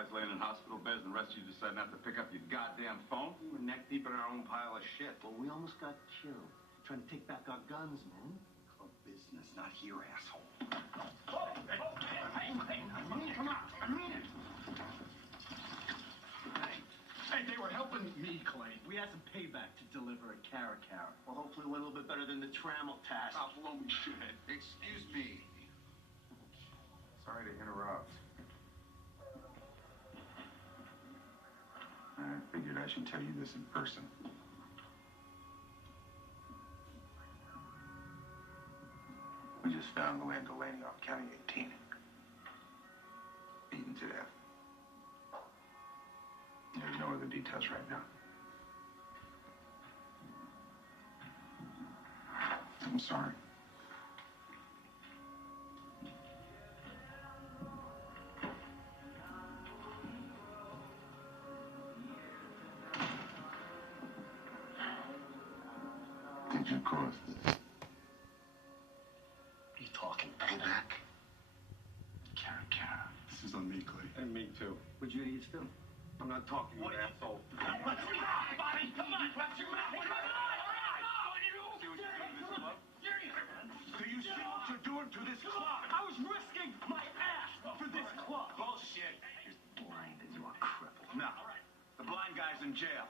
guys laying in hospital beds and the rest of you decided not to pick up your goddamn phone? We were neck deep in our own pile of shit. Well, we almost got killed. Trying to take back our guns, man. Club business, not here, asshole. Hey, come on. I mean it. Hey, they were helping me, Clay. We had some payback to deliver at Cara. Well, hopefully it went a little bit better than the Trammel task. I'll blow me shithead. Excuse me. Sorry to interrupt. I figured I should tell you this in person. We just found Luann Delaney off County 18. Beaten to death. There's no other details right now. I'm sorry. Did you cause this? What are you talking? Payback? Cara. This is on me, Clay. And me too. What'd you idiots do? I'm not talking to you, asshole. What's your mouth, buddy? Come on, what's your mouth? Come on, Do you see what you're doing to this club? I was risking my ass for this club. Bullshit. You're blind and you are crippled. No. The blind guy's in jail.